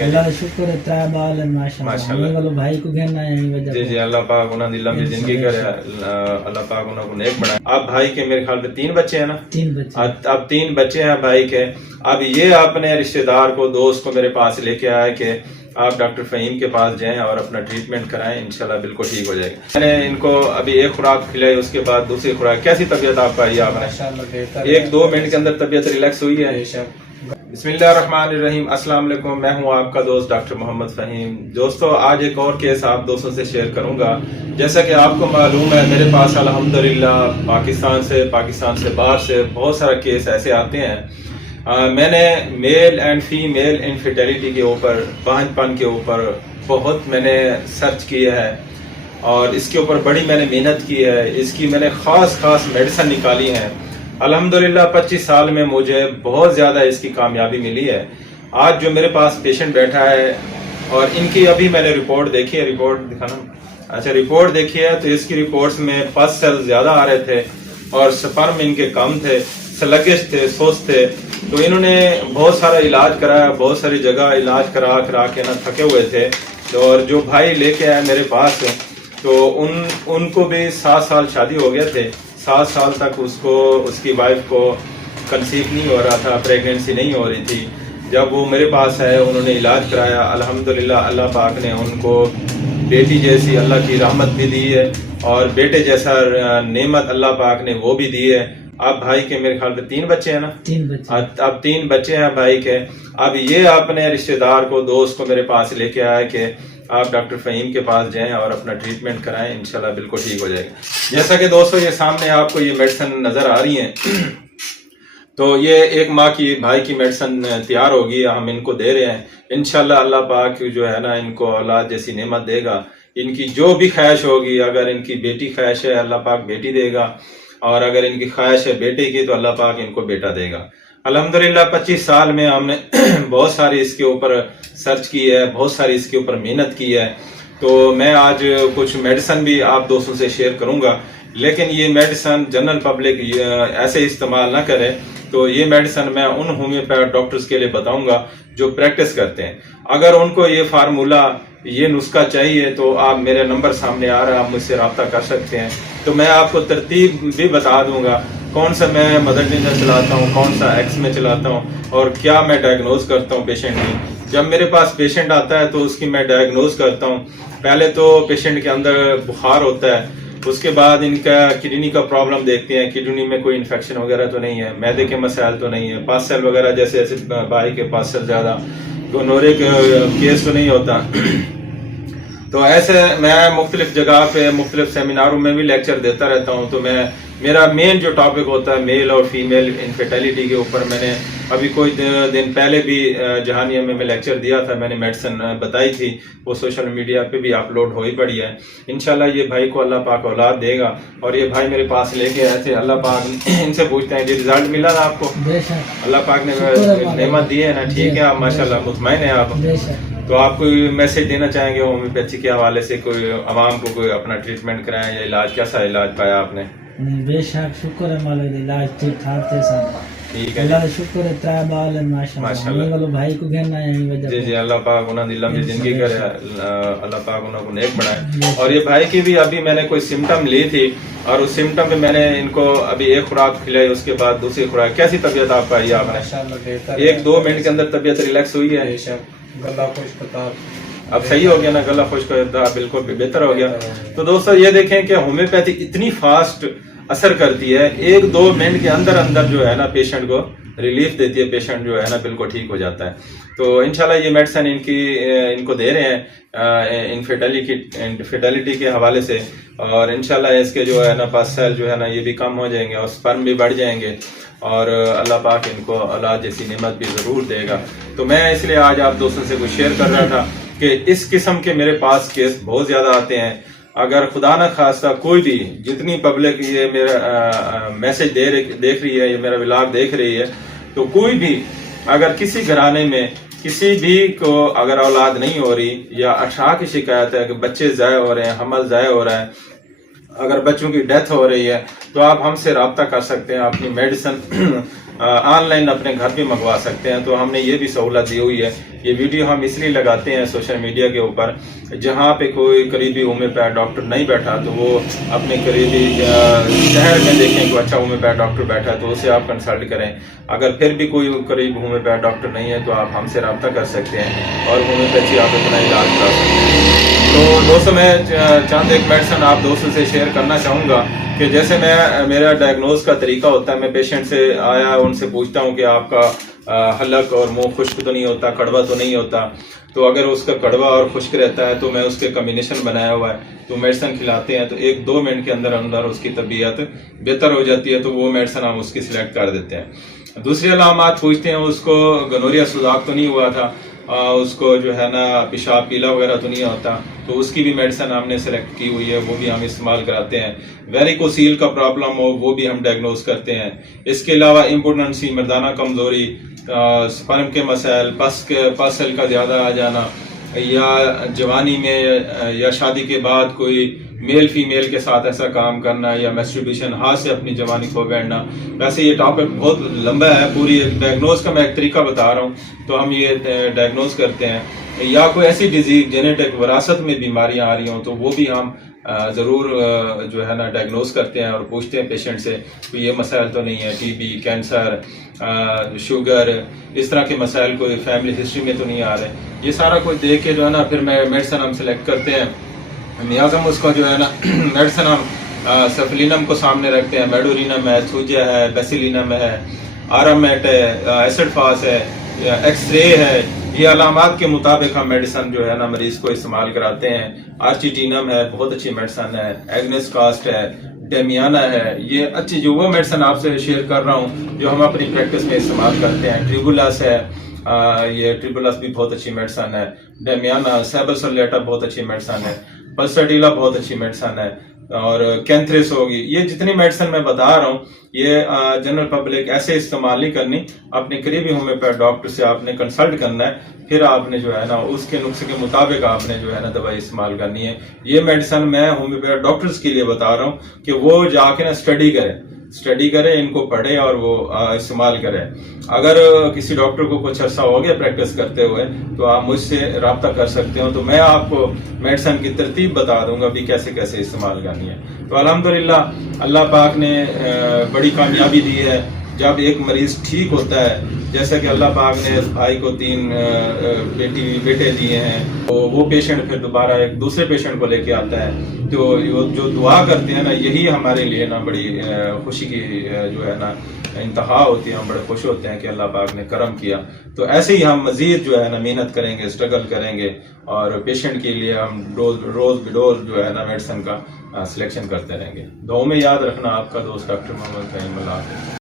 ٹھیک ہے اللہ کا شکر ہے ترا بال ماشاءاللہ والو بھائی کو گھرنا ہے وجہ جی اللہ پاک انہوں نے لمبی زندگی کرے، اللہ پاک انہوں کو نیک بنائے۔ آپ بھائی کے میرے خیال میں 3 بچے ہیں نا؟ 3 بچے۔ اب 3 بچے ہیں بھائی کے۔ اب یہ اپنے رشتہ دار کو، دوست کو میرے پاس لے کے آیا کہ آپ ڈاکٹر فہیم کے پاس جائیں اور اپنا ٹریٹمنٹ کرائیں، انشاءاللہ بالکل ٹھیک ہو جائے گا۔ میں نے ان کو ابھی ایک خوراک کھلائی، اس کے بعد دوسری خوراک۔ کیسی طبیعت آپ پائی آپ نے؟ 1-2 منٹ کے اندر طبیعت ریلیکس ہوئی ہے؟ بسم اللہ الرحمن الرحیم۔ السلام علیکم، میں ہوں آپ کا دوست ڈاکٹر محمد فہیم۔ دوستو آج ایک اور کیس آپ دوستوں سے شیئر کروں گا۔ جیسا کہ آپ کو معلوم ہے میرے پاس الحمدللہ پاکستان سے باہر سے بہت سارا کیس ایسے آتے ہیں۔ میں نے میل اینڈ فیمیل انفرٹیلٹی کے اوپر، بانجھ پن کے اوپر بہت میں نے سرچ کیا ہے اور اس کے اوپر بڑی میں نے محنت کی ہے۔ اس کی میں نے خاص میڈیسن نکالی ہیں۔ الحمدللہ 25 سال میں مجھے بہت زیادہ اس کی کامیابی ملی ہے۔ آج جو میرے پاس پیشنٹ بیٹھا ہے اور ان کی ابھی میں نے رپورٹ دیکھی ہے، رپورٹ دکھانا، اچھا رپورٹ دیکھی ہے تو اس کی رپورٹس میں پس سیل زیادہ آ رہے تھے اور سپرم ان کے کم تھے، سلگش تھے، سست تھے۔ تو انہوں نے بہت سارا علاج کرایا، بہت ساری جگہ علاج کرا کے نا تھکے ہوئے تھے۔ اور جو بھائی لے کے آئے میرے پاس تو ان کو بھی 7 سال شادی ہو گئے تھے، 7 سال تک اس کی وائف کو کنسیو نہیں ہو رہا تھا، پریگننسی نہیں ہو رہی تھی۔ جب وہ میرے پاس آئے انہوں نے علاج کرایا، الحمدللہ اللہ پاک نے ان کو بیٹی جیسی اللہ کی رحمت بھی دی ہے اور بیٹے جیسا نعمت اللہ پاک نے وہ بھی دی ہے۔ اب بھائی کے میرے خیال میں 3 بچے ہیں نا؟ 3 بچے۔ اب 3 بچے ہیں بھائی کے۔ اب یہ اپنے رشتہ دار کو، دوست کو میرے پاس لے کے آیا کہ آپ ڈاکٹر فہیم کے پاس جائیں اور اپنا ٹریٹمنٹ کرائیں، انشاءاللہ بالکل ٹھیک ہو جائے گا۔ جیسا کہ دوستو یہ سامنے آپ کو یہ میڈیسن نظر آ رہی ہیں، تو یہ 1 ماہ کی بھائی کی میڈیسن تیار ہوگی، ہم ان کو دے رہے ہیں۔ انشاءاللہ اللہ پاک جو ہے نا ان کو اولاد جیسی نعمت دے گا۔ ان کی جو بھی خواہش ہوگی، اگر ان کی بیٹی خواہش ہے اللہ پاک بیٹی دے گا، اور اگر ان کی خواہش ہے بیٹے کی تو اللہ پاک ان کو بیٹا دے گا۔ الحمدللہ 25 سال میں ہم نے بہت ساری اس کے اوپر سرچ کی ہے، بہت ساری اس کے اوپر محنت کی ہے۔ تو میں آج کچھ میڈیسن بھی آپ دوستوں سے شیئر کروں گا، لیکن یہ میڈیسن جنرل پبلک ایسے استعمال نہ کرے۔ تو یہ میڈیسن میں ان ہومیوپیتھ ڈاکٹرز کے لیے بتاؤں گا جو پریکٹس کرتے ہیں۔ اگر ان کو یہ فارمولہ، یہ نسخہ چاہیے تو آپ میرے نمبر سامنے آ رہا ہے، آپ مجھ سے رابطہ کر سکتے ہیں۔ تو میں آپ کو ترتیب بھی بتا دوں گا، کون سا میں مدر ٹینر چلاتا ہوں، کون سا ایکس میں چلاتا ہوں، اور کیا میں ڈائگنوز کرتا ہوں پیشنٹ کی۔ جب میرے پاس پیشنٹ آتا ہے تو اس کی میں ڈائگنوز کرتا ہوں۔ پہلے تو پیشنٹ کے اندر بخار ہوتا ہے، اس کے بعد ان کا کڈنی کا پرابلم دیکھتے ہیں، کڈنی میں کوئی انفیکشن وغیرہ تو نہیں ہے، معدے کے مسائل تو نہیں ہے، پاس سیل وغیرہ جیسے بھائی کے پاس سیل زیادہ، گونورے کے کیس تو نہیں ہوتا۔ تو ایسے میں مختلف جگہ پہ، مختلف سیمیناروں میں بھی لیکچر دیتا رہتا ہوں۔ تو میرا مین جو ٹاپک ہوتا ہے میل اور فیمیل انفرٹیلٹی کے اوپر، میں نے ابھی کوئی دن پہلے بھی جہانیہ میں لیکچر دیا تھا، میں نے میڈیسن بتائی تھی، وہ سوشل میڈیا پہ بھی اپلوڈ ہو ہی پڑی ہے۔ انشاءاللہ یہ بھائی کو اللہ پاک اولاد دے گا۔ اور یہ بھائی میرے پاس لے کے آئے تھے، اللہ پاک ان سے پوچھتے ہیں کہ رزلٹ ملا نا آپ کو؟ اللہ پاک نے نعمت دی ہے نا؟ ٹھیک ہے، آپ ماشاءاللہ مطمئن ہیں آپ؟ تو آپ کوئی میسج دینا چاہیں گے ہومیوپیتھی کے حوالے سے، کوئی عوام کو کوئی اپنا ٹریٹمنٹ کرائیں یا علاج، کیسا علاج پایا آپ نے؟ بے شک شکر ہے مالک، علاج ٹھیک ٹھاک تھے سب، ٹھیک ہے اللہ کا شکر ہے ترا بال ماشاءاللہ والو بھائی کو گھرنا ہے وجہ جی اللہ پاک انہوں نے لمبی زندگی کرے، اللہ پاک انہوں کو نیک بنائے۔ اور یہ بھائی کی بھی ابھی میں نے کوئی سمٹم لی تھی اور اس سمٹم پہ میں نے ان کو ابھی ایک خوراک کھلائی، اس کے بعد دوسری خوراک۔ کیسی طبیعت آپ پائی آپ نے؟ 1-2 منٹ کے اندر طبیعت ریلیکس ہوئی ہے؟ گلا خشک تھا، اب صحیح ہو گیا نا؟ گلا خشک تھا، بالکل بہتر ہو گیا۔ تو دوستو یہ دیکھیں کہ ہومیوپیتھی اتنی فاسٹ اثر کرتی ہے، 1-2 منٹ کے اندر جو ہے نا پیشنٹ کو ریلیف دیتی ہے، پیشنٹ جو ہے نا بالکل ٹھیک ہو جاتا ہے۔ تو انشاءاللہ یہ میڈیسن ان کو دے رہے ہیں انفرٹیلٹی کے حوالے سے، اور انشاءاللہ اس کے جو ہے نا پاس سیل جو ہے نا یہ بھی کم ہو جائیں گے اور سپرم بھی بڑھ جائیں گے، اور اللہ پاک ان کو اولاد جیسی نعمت بھی ضرور دے گا۔ تو میں اس لیے آج آپ دوستوں سے کچھ شیئر کر رہا تھا کہ اس قسم کے میرے پاس کیس بہت زیادہ آتے ہیں۔ اگر خدا نہ خواستہ کوئی بھی، جتنی پبلک یہ میرا میسج دیکھ رہی ہے، یہ میرا ولاگ دیکھ رہی ہے، تو کوئی بھی اگر کسی گھرانے میں کسی بھی کو اگر اولاد نہیں ہو رہی یا اٹھا کی شکایت ہے کہ بچے ضائع ہو رہے ہیں، حمل ضائع ہو رہا ہے، اگر بچوں کی ڈیتھ ہو رہی ہے، تو آپ ہم سے رابطہ کر سکتے ہیں، اپنی میڈیسن آن لائن اپنے گھر بھی منگوا سکتے ہیں. تو ہم نے یہ بھی سہولت دی ہوئی ہے. یہ ویڈیو ہم اس لیے لگاتے ہیں سوشل میڈیا کے اوپر، جہاں پہ کوئی قریبی ہومیوپیتھ ڈاکٹر نہیں بیٹھا تو وہ اپنے قریبی شہر میں دیکھیں کہ اچھا ہومیوپیتھ ڈاکٹر بیٹھا تو اسے آپ کنسلٹ کریں. اگر پھر بھی کوئی قریب ہومیوپیتھ ڈاکٹر نہیں ہے تو آپ ہم سے رابطہ کر سکتے ہیں اور ہومیوپیتھی آپ اپنا علاج کرا سکتے ہیں. تو دوستوں میں چند ایک میڈیسن آپ دوستوں سے شیئر کرنا چاہوں گا کہ جیسے میرا ڈائگنوز کا طریقہ ہوتا ہے، میں پیشنٹ سے آیا ان سے پوچھتا ہوں کہ آپ کا حلق اور منہ خشک تو نہیں ہوتا، کڑوا تو نہیں ہوتا. تو اگر اس کا کڑوا اور خشک رہتا ہے تو میں اس کے کمبینیشن بنایا ہوا ہے تو میڈیسن کھلاتے ہیں تو 1-2 منٹ کے اندر اندر اس کی طبیعت بہتر ہو جاتی ہے. تو وہ میڈیسن ہم اس کی سلیکٹ کر دیتے ہیں. دوسری علامات پوچھتے ہیں اس کو گنوریا سوزاک تو نہیں ہوا تھا، اس کو جو ہے نا پیشاب پیلا وغیرہ تو نہیں ہوتا، تو اس کی بھی میڈیسن ہم نے سلیکٹ کی ہوئی ہے، وہ بھی ہم استعمال کراتے ہیں. ویریکوسیل کا پرابلم ہو وہ بھی ہم ڈائگنوز کرتے ہیں. اس کے علاوہ امپوٹنسی، مردانہ کمزوری، سپرم کے مسائل، پسل کا زیادہ آ جانا، یا جوانی میں یا شادی کے بعد کوئی میل فیمیل کے ساتھ ایسا کام کرنا، یا میسٹربیشن، ہاتھ سے اپنی جوانی کو بیٹھنا. ویسے یہ ٹاپک بہت لمبا ہے، پوری ڈائگنوز کا میں ایک طریقہ بتا رہا ہوں تو ہم یہ ڈائگنوز کرتے ہیں. یا کوئی ایسی ڈیزیز جینیٹک وراثت میں بیماریاں آ رہی ہوں تو وہ بھی ہم ضرور جو ہے نا ڈائگنوز کرتے ہیں اور پوچھتے ہیں پیشنٹ سے کہ یہ مسائل تو نہیں ہے، ٹی بی، کینسر، شوگر، اس طرح کے مسائل کوئی فیملی ہسٹری میں تو نہیں آ رہے. یہ سارا کچھ دیکھ کے جو ہے نا پھر میڈیسن ہم سلیکٹ کرتے ہیں. میازم اس کو جو ہے نا میڈیسن ہم سفلینم کو سامنے رکھتے ہیں، میڈورینم ہے، تھوجا ہے، بیسیلینم ہے، آرامٹ ہے، ایسڈ فاس ہے، ایکس رے ہے. یہ علامات کے مطابق ہم میڈیسن جو ہے نا مریض کو استعمال کراتے ہیں. آرچیٹینم ہے، بہت اچھی میڈیسن ہے، ایگنس کاسٹ ہے، ڈیمیانا ہے. یہ اچھی جو وہ میڈیسن آپ سے شیئر کر رہا ہوں جو ہم اپنی پریکٹس میں استعمال کرتے ہیں. ٹریبولس ہے، یہ ٹریبولس بھی بہت اچھی میڈیسن ہے. ڈیمیانا، سیبرسولیٹا بہت اچھی میڈیسن ہے. پلسٹیلا بہت اچھی میڈیسن ہے، اور کینتھرس ہوگی. یہ جتنی میڈیسن میں بتا رہا ہوں یہ جنرل پبلک ایسے استعمال نہیں کرنی. اپنے قریبی ہومیوپیتھ ڈاکٹر سے آپ نے کنسلٹ کرنا ہے، پھر آپ نے جو ہے نا اس کے نسخے کے مطابق آپ نے جو ہے نا دوائی استعمال کرنی ہے. یہ میڈیسن میں ہومیوپیتھ ڈاکٹرز کے لیے بتا رہا ہوں کہ وہ جا کے نا اسٹڈی کرے، ان کو پڑھے اور وہ استعمال کرے. اگر کسی ڈاکٹر کو کچھ عرصہ ہو گیا پریکٹس کرتے ہوئے تو آپ مجھ سے رابطہ کر سکتے ہو، تو میں آپ کو میڈیسن کی ترتیب بتا دوں گا بھی کیسے کیسے استعمال کرنی ہے. تو الحمدللہ اللہ پاک نے بڑی کامیابی دی ہے جب ایک مریض ٹھیک ہوتا ہے. جیسا کہ اللہ پاک نے اس بھائی کو 3 بیٹے دیے ہیں، تو وہ پیشنٹ پھر دوبارہ ایک دوسرے پیشنٹ کو لے کے آتا ہے. تو جو دعا کرتے ہیں نا یہی ہمارے لیے نا بڑی خوشی کی جو ہے نا انتہا ہوتی ہے. ہم بڑے خوش ہوتے ہیں کہ اللہ پاک نے کرم کیا. تو ایسے ہی ہم مزید جو ہے نا محنت کریں گے، اسٹرگل کریں گے، اور پیشنٹ کے لیے ہم روز بڈوز جو ہے نا میڈیسن کا سلیکشن کرتے رہیں گے. دعاؤں میں یاد رکھنا. آپ کا دوست ڈاکٹر محمد فہیم اللہ.